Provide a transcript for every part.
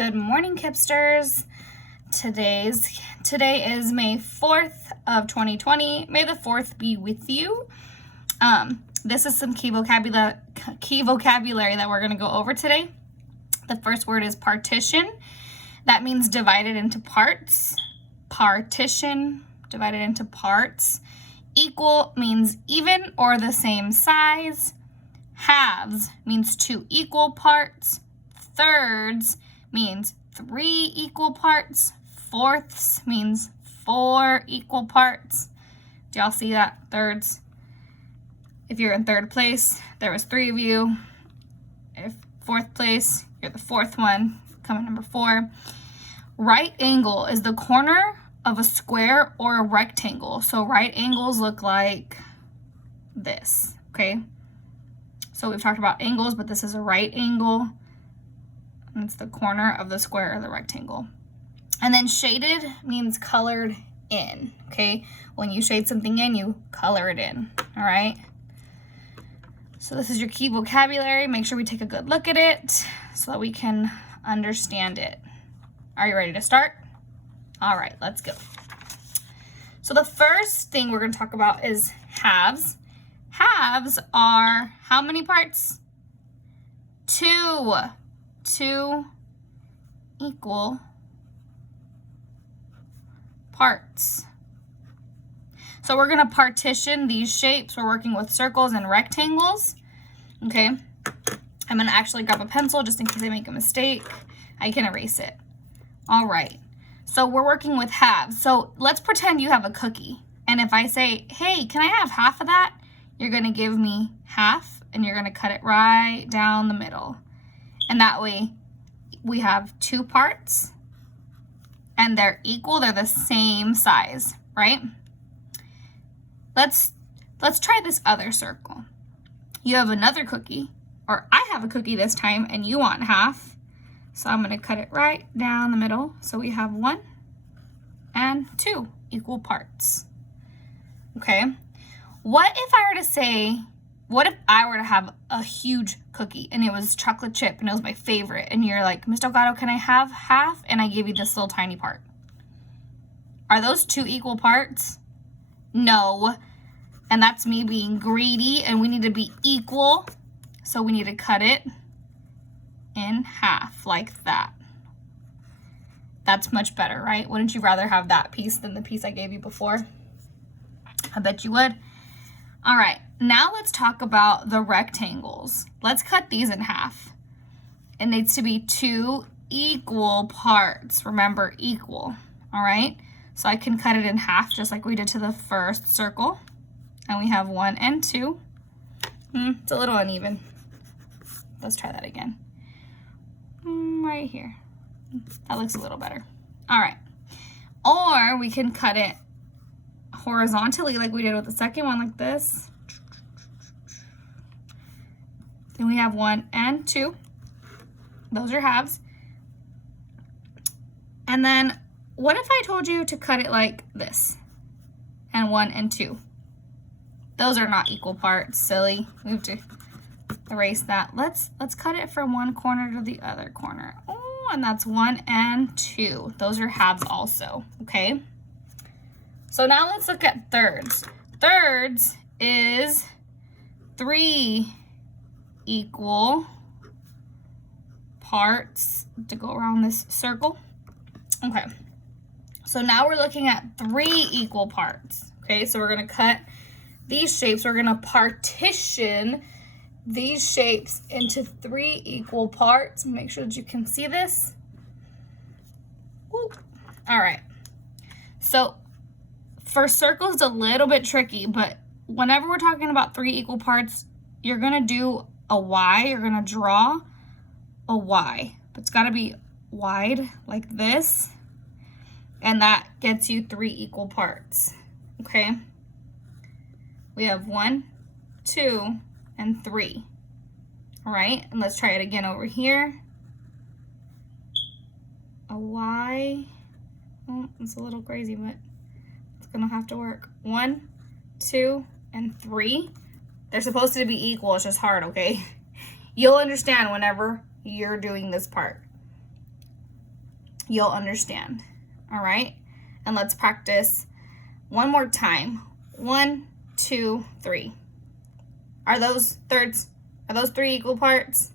Good morning, Kipsters. Today is May 4th of 2020. May the 4th be with you. This is some key vocabulary that we're going to go over today. The first word is partition. That means divided into parts. Partition, divided into parts. Equal means even or the same size. Halves means two equal parts. Thirds means three equal parts. Fourths means four equal parts. Do y'all see that? Thirds. If you're in third place, there was three of you. If fourth place, you're the fourth one, coming number 4. Right angle is the corner of a square or a rectangle. So right angles look like this, okay? So we've talked about angles, but this is a right angle. And it's the corner of the square or the rectangle. And then shaded means colored in, okay? When you shade something in, you color it in, all right? So this is your key vocabulary. Make sure we take a good look at it so that we can understand it. Are you ready to start? All right, let's go. So the first thing we're going to talk about is halves. Halves are how many parts? Two equal parts. So we're going to partition these shapes. We're working with circles and rectangles. Okay. I'm going to actually grab a pencil just in case I make a mistake. I can erase it. All right. So we're working with halves. So let's pretend you have a cookie. And if I say, hey, can I have half of that? You're going to give me half and you're going to cut it right down the middle. And that way we have two parts and they're equal. They're the same size, right? Let's try this other circle. You have another cookie, or I have a cookie this time and you want half. So I'm going to cut it right down the middle. So we have 1 and 2 equal parts. Okay. What if I were to have a huge cookie and it was chocolate chip and it was my favorite and you're like, Ms. Delgado, can I have half? And I give you this little tiny part. Are those two equal parts? No. And that's me being greedy and we need to be equal. So we need to cut it in half like that. That's much better, right? Wouldn't you rather have that piece than the piece I gave you before? I bet you would. All right, now let's talk about the rectangles. Let's cut these in half. It needs to be two equal parts. Remember, equal, all right? So I can cut it in half just like we did to the first circle. And we have 1 and 2. It's a little uneven. Let's try that again. Right here. That looks a little better. All right. Or we can cut it horizontally like we did with the second one, like this. Then we have 1 and 2. Those are halves. And then what if I told you to cut it like this? And 1 and 2. Those are not equal parts, silly. We have to erase that. Let's cut it from one corner to the other corner. Oh, and that's 1 and 2. Those are halves also, okay? So now let's look at thirds. Thirds is 3 equal parts to go around this circle. Okay. So now we're looking at 3 equal parts. Okay, so we're going to cut these shapes. We're going to partition these shapes into 3 equal parts. Make sure that you can see this. Ooh. All right. So for circles, it's a little bit tricky, but whenever we're talking about 3 equal parts, you're going to do a Y. You're going to draw a Y. But it's got to be wide like this. And that gets you 3 equal parts. Okay? We have 1, 2, and 3. All right? And let's try it again over here. A Y. Oh, it's a little crazy, but it's going to have to work. 1, 2, and 3. They're supposed to be equal. It's just hard, okay? You'll understand whenever you're doing this part. you'll understand. All right? And let's practice one more time. 1, 2, 3. Are those thirds? Are those 3 equal parts?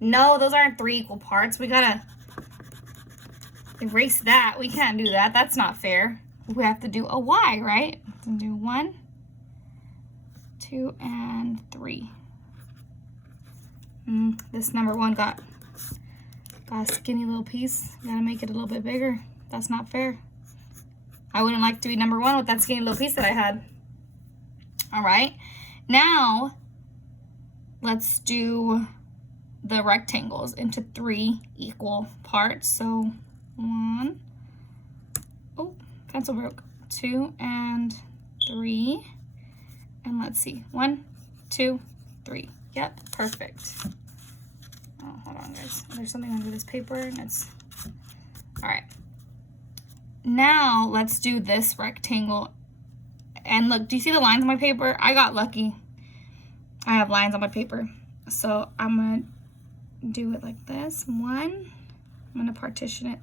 No, those aren't 3 equal parts. We gotta erase that. We can't do that. That's not fair. We have to do a Y, right? Do 1, 2, and 3. This number 1 got a skinny little piece. Gotta make it a little bit bigger. That's not fair. I wouldn't like to be number 1 with that skinny little piece that I had. All right. Now, let's do the rectangles into 3 equal parts. So 1, oh, pencil broke. 2 and 3. And let's see, 1, 2, 3. Yep, perfect. Oh, hold on, guys. There's something under this paper, and it's all right. Now let's do this rectangle. And look, do you see the lines on my paper? I got lucky. I have lines on my paper. So I'm gonna do it like this. 1, I'm gonna partition it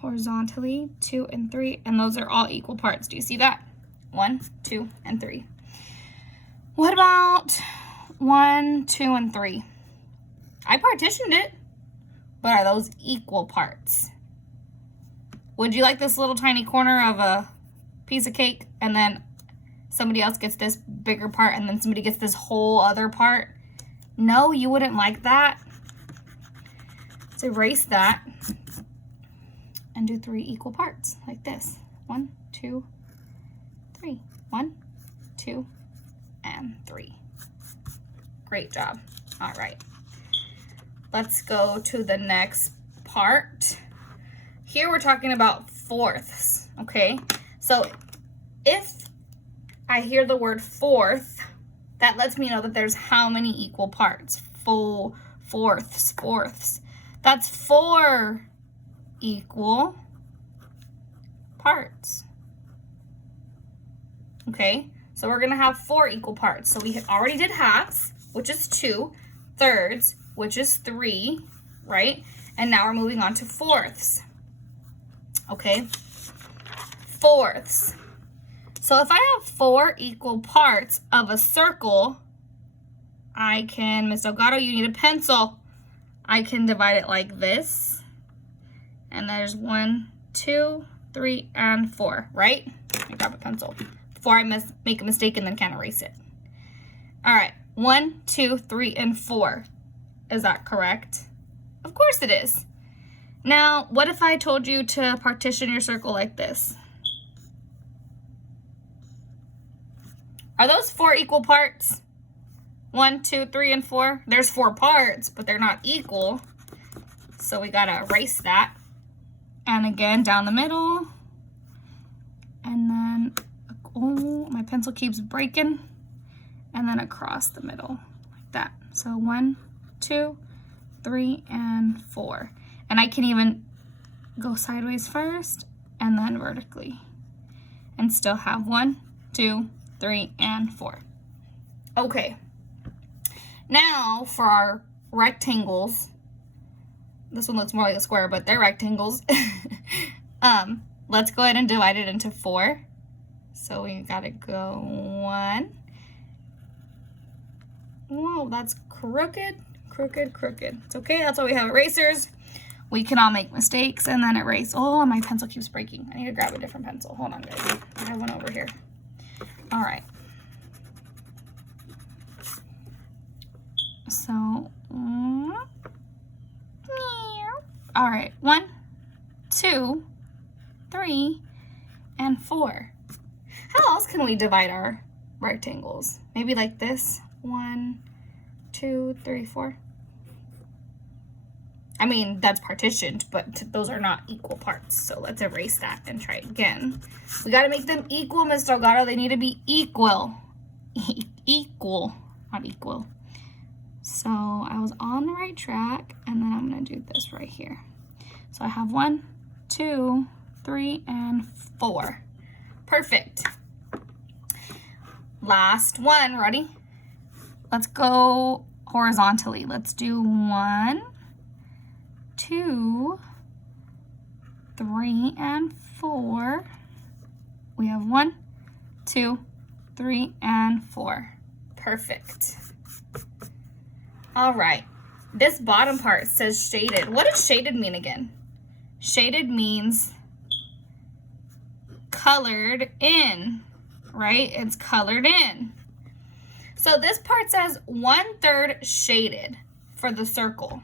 horizontally. 2 and 3, and those are all equal parts. Do you see that? 1, 2, and 3. What about 1, 2, and 3? I partitioned it, but are those equal parts? Would you like this little tiny corner of a piece of cake, and then somebody else gets this bigger part, and then somebody gets this whole other part? No, you wouldn't like that. Let's erase that and do 3 equal parts like this. 1, 2, 3. 1, 2, and 3. Great job. All right. Let's go to the next part. Here we're talking about fourths, okay? So if I hear the word fourth, that lets me know that there's how many equal parts? Full fourths. That's 4 equal parts. Okay, so we're gonna have 4 equal parts. So we already did halves, which is 2, thirds, which is 3, right? And now we're moving on to fourths. Okay, fourths. So if I have 4 equal parts of a circle, I can, Ms. Delgado, you need a pencil. I can divide it like this. And there's 1, 2, 3, and 4, right? Let me grab a pencil before I make a mistake and then can't erase it. All right, 1, 2, 3, and 4. Is that correct? Of course it is. Now, what if I told you to partition your circle like this? Are those 4 equal parts? 1, 2, 3, and 4. There's 4 parts, but they're not equal. So we gotta erase that. And again, down the middle. And then, oh, my pencil keeps breaking. And then across the middle, like that. So 1, 2, 3, and 4. And I can even go sideways first and then vertically. And still have 1, 2, 3, and 4. Okay. Now for our rectangles. This one looks more like a square, but they're rectangles. Let's go ahead and divide it into 4. So we gotta go 1. Whoa, that's crooked. It's okay, that's why we have erasers. We can all make mistakes and then erase. Oh, my pencil keeps breaking. I need to grab a different pencil. Hold on, guys. I have one over here. All right. So, all right, 1, 2, 3, and 4. How else can we divide our rectangles? Maybe like this. 1, 2, 3, 4. I mean, that's partitioned, but those are not equal parts. So let's erase that and try again. We got to make them equal, Ms. Delgado. They need to be equal. Equal, not equal. So I was on the right track, and then I'm going to do this right here. So I have 1, 2, 3, and 4. Perfect. Last one. Ready? Let's go horizontally. Let's do 1, 2, 3, and 4. We have 1, 2, 3, and 4. Perfect. All right. This bottom part says shaded. What does shaded mean again? Shaded means colored in, right? It's colored in. So this part says 1/3 shaded for the circle.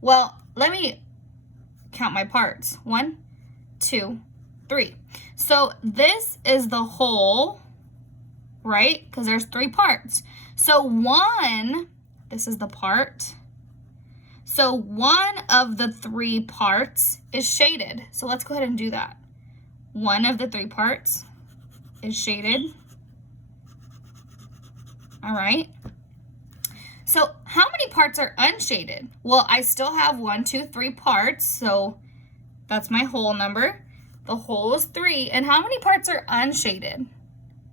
Well, let me count my parts. 1, 2, 3. So this is the whole, right? Because there's 3 parts. So 1, this is the part. So 1 of the 3 parts is shaded. So let's go ahead and do that. 1 of the 3 parts is shaded. All right. So how many parts are unshaded? Well, I still have 1, 2, 3 parts. So that's my whole number. The whole is 3. And how many parts are unshaded?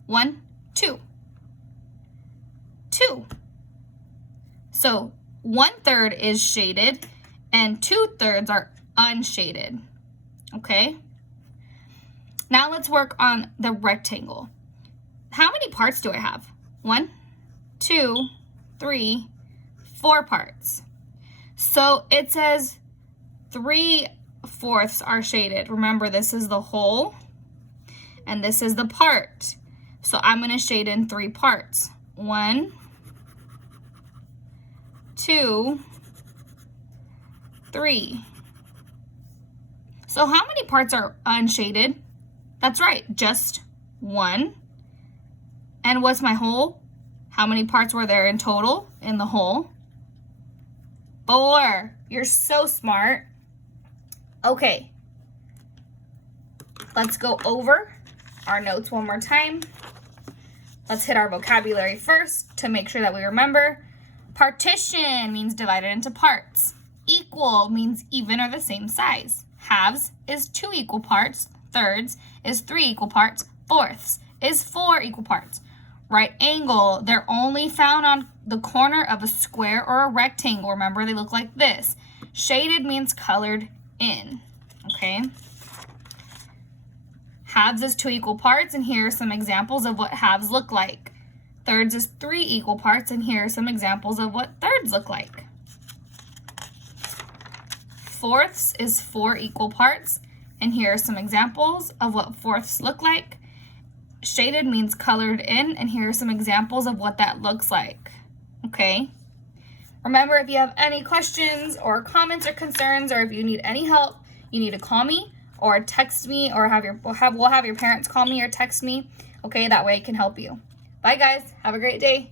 1, 2. 2. So 1/3 is shaded and 2/3 are unshaded. Okay. Now let's work on the rectangle. How many parts do I have? 1, 2, 3, 4 parts. So it says 3/4 are shaded. Remember, this is the whole and this is the part. So I'm going to shade in 3 parts. 1, 2, 3. So how many parts are unshaded? That's right, just 1. And what's my whole? How many parts were there in total in the whole? 4. You're so smart. Okay. Let's go over our notes one more time. Let's hit our vocabulary first to make sure that we remember. Partition means divided into parts. Equal means even or the same size. Halves is 2 equal parts. Thirds is 3 equal parts. Fourths is 4 equal parts. Right angle, they're only found on the corner of a square or a rectangle. Remember, they look like this. Shaded means colored in, okay? Halves is 2 equal parts, and here are some examples of what halves look like. Thirds is 3 equal parts, and here are some examples of what thirds look like. Fourths is 4 equal parts, and here are some examples of what fourths look like. Shaded means colored in, and here are some examples of what that looks like, okay? Remember, if you have any questions or comments or concerns, or if you need any help, you need to call me or text me, or we'll have your parents call me or text me, okay? That way I can help you. Bye, guys. Have a great day.